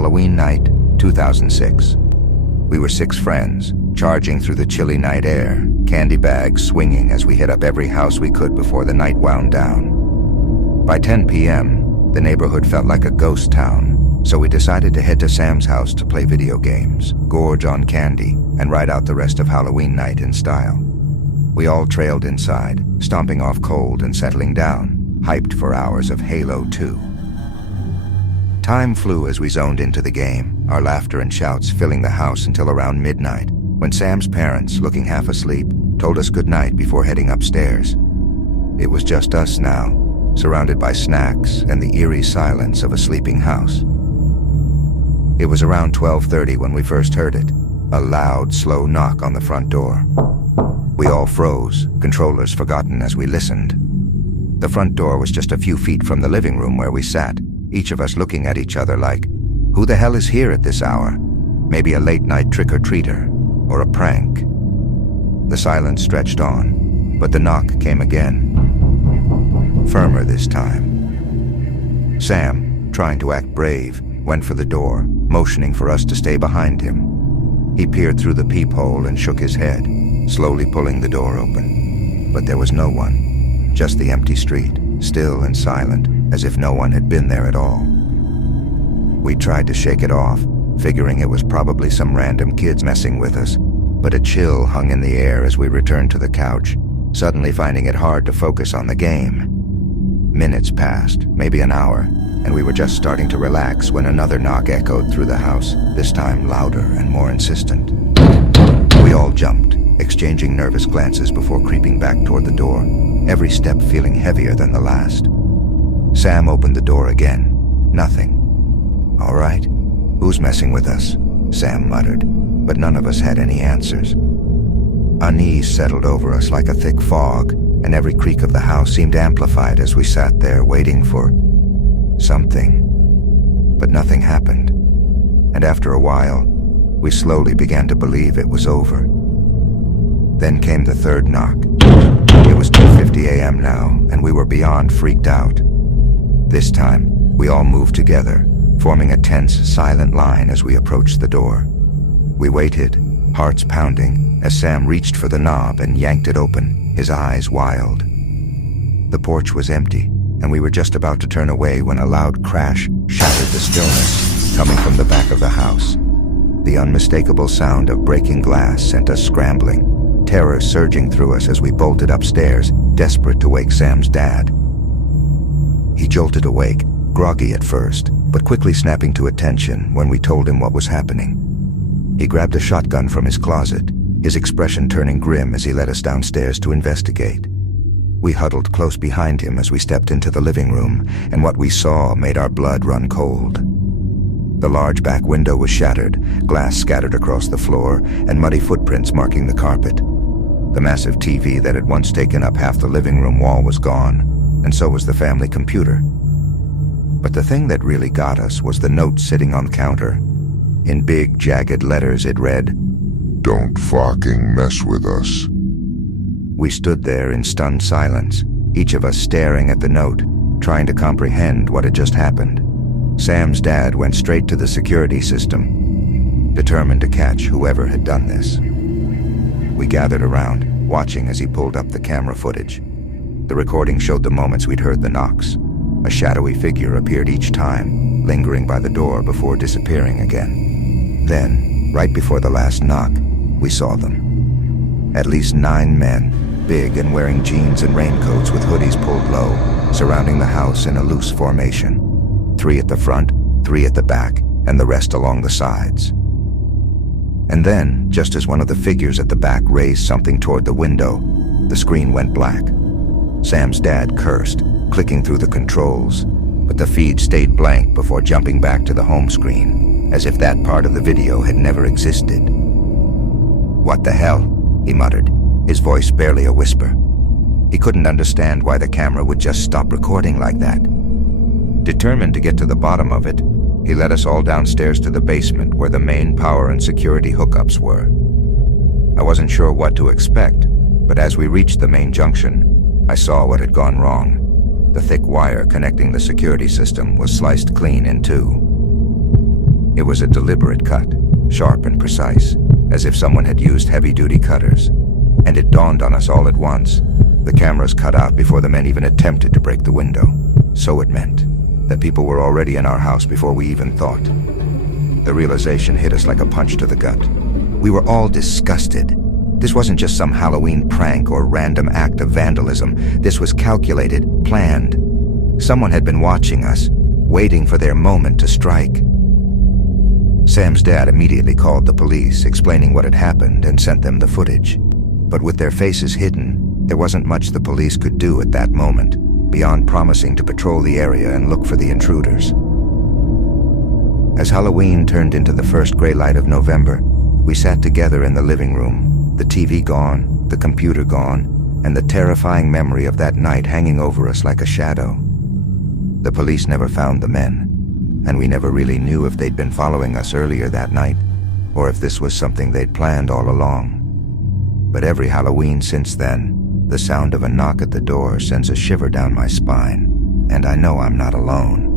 Halloween night, 2006. We were 6 friends, charging through the chilly night air, candy bags swinging as we hit up every house we could before the night wound down. By 10 p.m., the neighborhood felt like a ghost town, so we decided to head to Sam's house to play video games, gorge on candy, and ride out the rest of Halloween night in style. We all trailed inside, stomping off cold and settling down, hyped for hours of Halo 2. Time flew as we zoned into the game, our laughter and shouts filling the house until around midnight, when Sam's parents, looking half asleep, told us goodnight before heading upstairs. It was just us now, surrounded by snacks and the eerie silence of a sleeping house. It was around 12:30 when we first heard it, a loud, slow knock on the front door. We all froze, controllers forgotten as we listened. The front door was just a few feet from the living room where we sat, each of us looking at each other like, who the hell is here at this hour? Maybe a late-night trick-or-treater, or a prank. The silence stretched on, but the knock came again. Firmer this time. Sam, trying to act brave, went for the door, motioning for us to stay behind him. He peered through the peephole and shook his head, slowly pulling the door open. But there was no one, just the empty street, still and silent, as if no one had been there at all. We tried to shake it off, figuring it was probably some random kids messing with us, but a chill hung in the air as we returned to the couch, suddenly finding it hard to focus on the game. Minutes passed, maybe an hour, and we were just starting to relax when another knock echoed through the house, this time louder and more insistent. We all jumped, exchanging nervous glances before creeping back toward the door, every step feeling heavier than the last. Sam opened the door again. Nothing. "All right, who's messing with us?" Sam muttered, but none of us had any answers. Unease settled over us like a thick fog, and every creak of the house seemed amplified as we sat there waiting for something. But nothing happened, and after a while, we slowly began to believe it was over. Then came the third knock. It was 2:50 a.m. now, and we were beyond freaked out. This time, we all moved together, forming a tense, silent line as we approached the door. We waited, hearts pounding, as Sam reached for the knob and yanked it open, his eyes wild. The porch was empty, and we were just about to turn away when a loud crash shattered the stillness, coming from the back of the house. The unmistakable sound of breaking glass sent us scrambling, terror surging through us as we bolted upstairs, desperate to wake Sam's dad. He jolted awake, groggy at first, but quickly snapping to attention when we told him what was happening. He grabbed a shotgun from his closet, his expression turning grim as he led us downstairs to investigate. We huddled close behind him as we stepped into the living room, and what we saw made our blood run cold. The large back window was shattered, glass scattered across the floor, and muddy footprints marking the carpet. The massive TV that had once taken up half the living room wall was gone, and so was the family computer. But the thing that really got us was the note sitting on the counter. In big, jagged letters it read, "Don't fucking mess with us." We stood there in stunned silence, each of us staring at the note, trying to comprehend what had just happened. Sam's dad went straight to the security system, determined to catch whoever had done this. We gathered around, watching as he pulled up the camera footage. The recording showed the moments we'd heard the knocks. A shadowy figure appeared each time, lingering by the door before disappearing again. Then, right before the last knock, we saw them. At least 9 men, big and wearing jeans and raincoats with hoodies pulled low, surrounding the house in a loose formation. 3 at the front, 3 at the back, and the rest along the sides. And then, just as one of the figures at the back raised something toward the window, the screen went black. Sam's dad cursed, clicking through the controls, but the feed stayed blank before jumping back to the home screen, as if that part of the video had never existed. "What the hell?" he muttered, his voice barely a whisper. He couldn't understand why the camera would just stop recording like that. Determined to get to the bottom of it, he led us all downstairs to the basement where the main power and security hookups were. I wasn't sure what to expect, but as we reached the main junction, I saw what had gone wrong. The thick wire connecting the security system was sliced clean in two. It was a deliberate cut, sharp and precise, as if someone had used heavy-duty cutters. And it dawned on us all at once. The cameras cut out before the men even attempted to break the window. So it meant that people were already in our house before we even thought. The realization hit us like a punch to the gut. We were all disgusted. This wasn't just some Halloween prank or random act of vandalism. This was calculated, planned. Someone had been watching us, waiting for their moment to strike. Sam's dad immediately called the police, explaining what had happened, and sent them the footage. But with their faces hidden, there wasn't much the police could do at that moment, beyond promising to patrol the area and look for the intruders. As Halloween turned into the first gray light of November, we sat together in the living room, the TV gone, the computer gone, and the terrifying memory of that night hanging over us like a shadow. The police never found the men, and we never really knew if they'd been following us earlier that night, or if this was something they'd planned all along. But every Halloween since then, the sound of a knock at the door sends a shiver down my spine, and I know I'm not alone.